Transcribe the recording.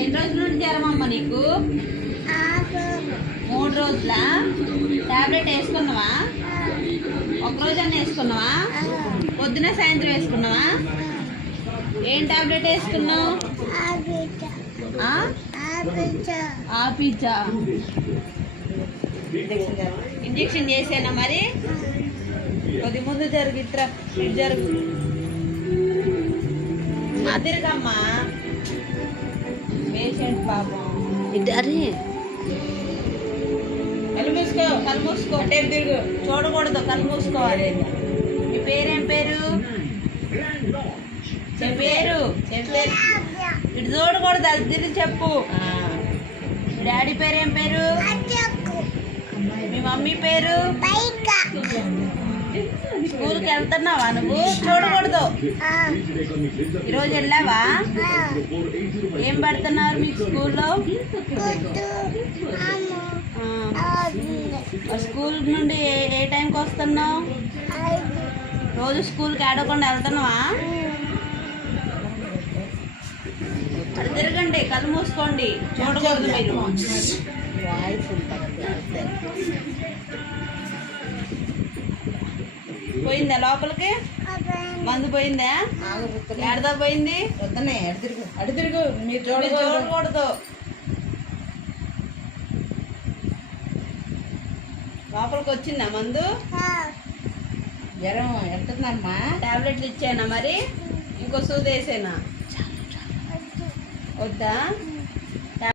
ఎన్ని రోజుల నుండి జ్వరమమ్మ నీకు? 3 రోజులా? టాబ్లెట్ వేసుకున్నావా? ఒక రోజన్నా వేసుకున్నావా? పొద్దున సాయంత్రం వేసుకున్నావా? ఏం టాబ్లెట్ వేసుకున్నావు? ఆపిచ్చా. ఇంజెక్షన్ చేసానా మరి? కొద్ది ముందు జరుగు, ఇట్రా ఇటు జరుగు. అదిరిగమ్మా పేషెంట్ పాపం. అరే కళ్ళు మూసుకో, కళ్ళు మూసుకో. టేపు తిరుగు, చూడకూడదు, కళ్ళు మూసుకోవాలి. మీ పేరేం పేరు? పేరు చెప్పేరు. ఇటు చూడకూడదు, అది తిరిగి చెప్పు. మీ డాడీ పేరేం పేరు? మీ మమ్మీ పేరు? స్కూల్కి వెళ్తున్నావా నువ్వు? చూడకూడదు. ఈరోజు వెళ్ళావా? ఏం పెడుతున్నారు మీకు స్కూల్లో? స్కూల్ నుండి ఏ టైంకి వస్తున్నావు? రోజు స్కూల్కి ఆడకుండా వెళ్తున్నావా? అటు తిరగండి, కళ్ళు మూసుకోండి, చూడకూడదు మీరు. పోయిందా లోపలికి? మందు పోయిందా? ఎడదా పోయింది? వద్దనే అటు తిరుగు, మీరు చూడకూడదు. లోపలికి వచ్చిందా మందు? జ్వరం ఎడుతుందమ్మా. టాబ్లెట్లు ఇచ్చానా మరి? ఇంకో సూది వేసేనా? వద్దా?